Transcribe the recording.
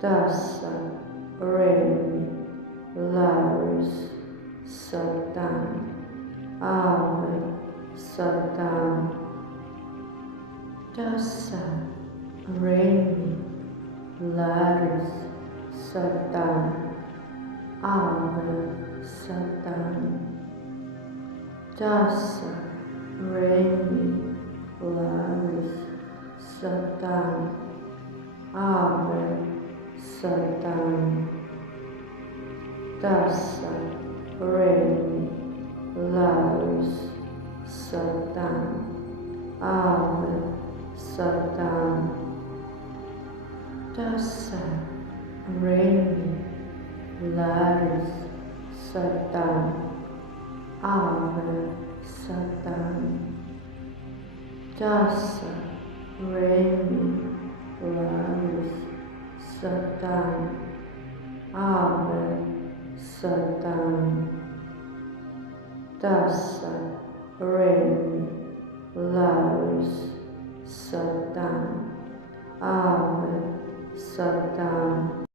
Tassa, Remi, Larus, Satan, Ave, Satan. Tassa, Remi, Larus, Satan, Ave, Satan. Tassa, Remi, Larus, Satan, Ave, Satan. Tassa, Remi, Larus, Satan, Ave, Satan. Tassa, Remi, Larus, Satan, Ave, Satan. Tassa, Remi, Larus, Satan, Ave, Satan. Tassa, Remi, Larus, Satan, Ave, Satan.